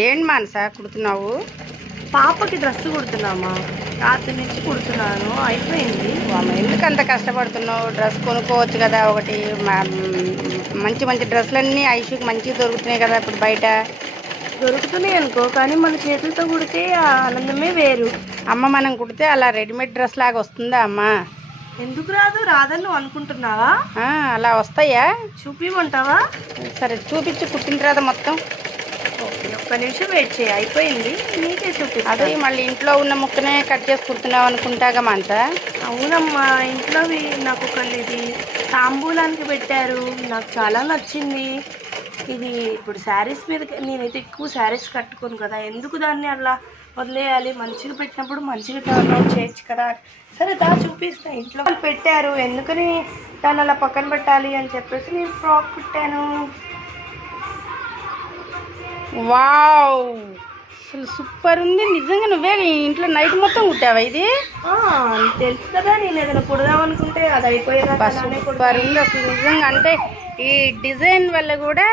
ఏంటి మానస కుడుతున్నావు? పాపకి డ్రెస్ కుడుతున్నామా? రాత్రి నుంచి కుడుతున్నాను, అయిపోయింది. ఎందుకు అంత కష్టపడుతున్నావు? డ్రెస్ కొనుక్కోవచ్చు కదా ఒకటి. మంచి మంచి డ్రెస్సులన్నీ ఐషుకి మంచిగా దొరుకుతున్నాయి కదా ఇప్పుడు బయట. దొరుకుతున్నాయి అనుకో, కానీ మన చేతులతో కుడితే ఆ ఆనందమే వేరు. అమ్మ మనం కుడితే అలా రెడీమేడ్ డ్రెస్ లాగా వస్తుందా అమ్మ? ఎందుకు రాదు? రాదని నువ్వు అనుకుంటున్నావా? అలా వస్తాయా? చూపిమంటావా? సరే చూపించి కుట్టిన తర్వాత మొత్తం. ఒక్క నిమిషం వెయిట్ చేయి, అయిపోయింది. నీకే చూపిస్తా. అదే మళ్ళీ ఇంట్లో ఉన్న ముక్కనే కట్ చేసి కుడుతున్నావు అనుకుంటాగా మానస. అవునమ్మా, ఇంట్లోవి నాకు ఇది తాంబూలానికి పెట్టారు, నాకు చాలా నచ్చింది. ఇది ఇప్పుడు శారీస్ మీద నేనైతే ఎక్కువ శారీస్ కట్టుకోను కదా, ఎందుకు దాన్ని అలా వదిలేయాలి? మంచిగా పెట్టినప్పుడు మంచిగా టర్న్ అవుట్ చేయొచ్చు కదా. సరే దా చూపిస్తా. ఇంట్లో వాళ్ళు పెట్టారు, ఎందుకని దాన్ని అలా పక్కన పెట్టాలి అని చెప్పేసి నేను ఫ్రాక్ కుట్టాను. వావ్, అసలు సూపర్ ఉంది నిజంగా. నువ్వే ఇంట్లో నైట్ మొత్తం కుట్టావా ఇది? తెలుసు కదా, నేను ఏదైనా కుడదాం అనుకుంటే అది అయిపోయేదా. సూపర్ ఉంది అసలు నిజంగా. అంటే ఈ డిజైన్ వల్ల కూడా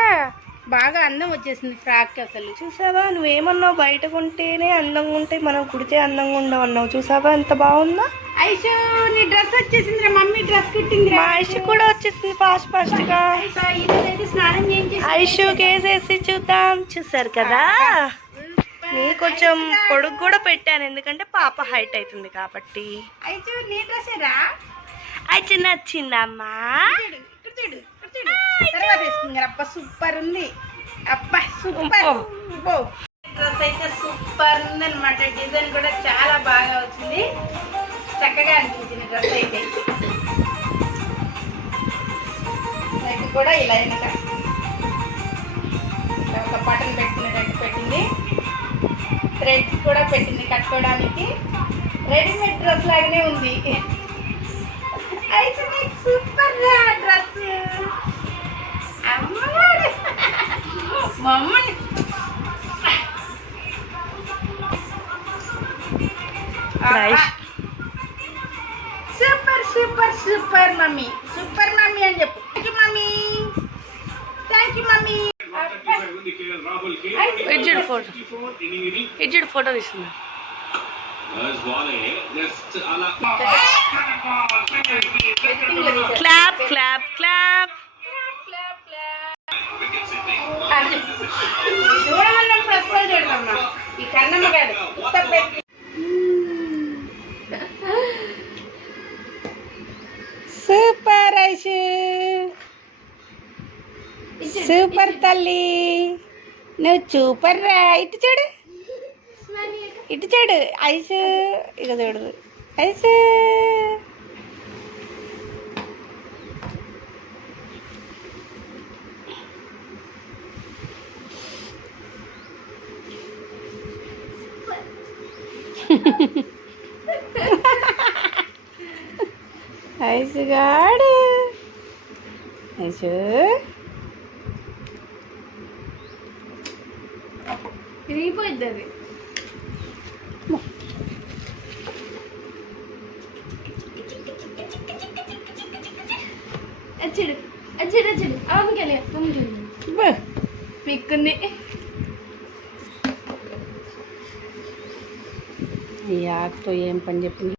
బాగా అందం వచ్చేసింది ఫ్రాక్. అసలు చూసావా, నువ్వేమన్నావు బయట కొంటేనే అందంగా ఉంటాయి, మనం కుడితే అందంగా ఉండవన్నావు. చూసావా ఎంత బాగుందా? ఐషు నీ డ్రెస్ వచ్చేసింది, మమ్మీ డ్రెస్ కుట్టింది. మా ఐషు కూడా వచ్చేసింది ఫాస్ట్ గా. స్నానం చేయించి ఐషు కేసేసి చూద్దాం. చూసారు కదా, నీ కొంచెం పొడుగు కూడా పెట్టాను, ఎందుకంటే పాప హైట్ అవుతుంది కాబట్టి. ఐషు నీ డ్రెస్ రా. ఐషు నచ్చిందమ్మా. అబ్బా సూపర్ ఉంది, అబ్బా సూపర్. డ్రెస్ అయితే సూపర్ ఉంది అనమాట. డిజైన్ కూడా చాలా బాగా వచ్చింది, చక్కగా అనిపించింది డ్రెస్ అయితే. నెక్ కూడా ఇలా వెనక ఒక బటన్ పెట్టుకునేటట్టు పెట్టింది, థ్రెడ్స్ కూడా పెట్టింది కట్టుకోవడానికి. రెడీమేడ్ డ్రెస్ లాగానే ఉంది. అయితే నీకు super dress. Mummy super super super mummy, super mummy అని చెప్పు. Thank you mummy, thank you mummy. ఇచ్చుడు ఫోటో తీసుకున్నా. Clap clap clap. చూడమన్నప్పుడు అస్సలు చూడమ్మా, ఈ కన్నమ్మ కాదు. సూపర్ ఐషు, సూపర్ తల్లి, నువ్వు సూపర్ రా. ఇటు చూడు, ఇటు చూడు ఐషు, ఇక చూడు ఐషు. ఐసుగాడు, ఐసు విరిగిపోయింది అది. అచ్చుడు అచ్చుడు అచ్చుడు. అమ్మకెళ్ళి పిక్కుంది. ఈ ఆకుతో ఏం పని చెప్పింది?